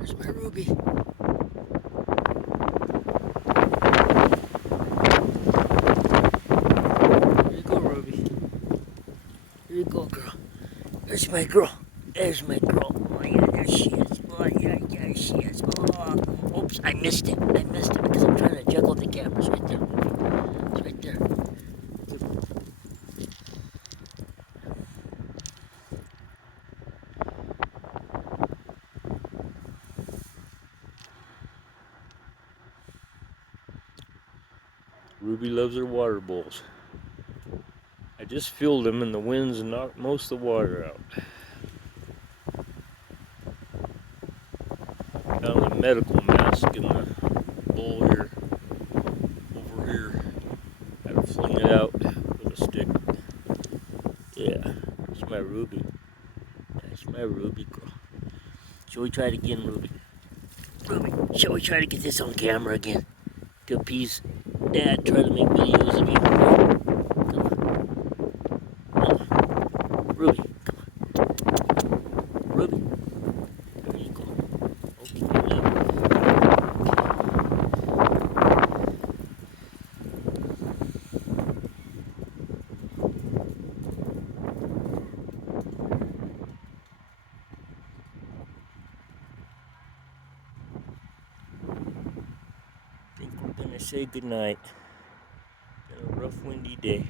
Where's my Ruby? Here you go, Ruby. Here you go, girl. There's my girl. There's my girl. Oh, yeah, there she is. Oh, yeah, there she is. Oh, oops, I missed it. I missed it because I'm trying to juggle the cameras right there. It's right there. Ruby loves her water bowls. I just filled them and the winds knocked most of the water out. Found a medical mask in the bowl here, over here. Had to fling it out with a stick. Yeah, that's my Ruby. That's my Ruby girl. Shall we try it again, Ruby? Ruby, shall we try to get this on camera again? To appease Dad, try to make videos of you. Come on. Come on. Ruby, come on. Ruby. There you go. Okay, love. I think we're gonna say goodnight. Been a rough, windy day.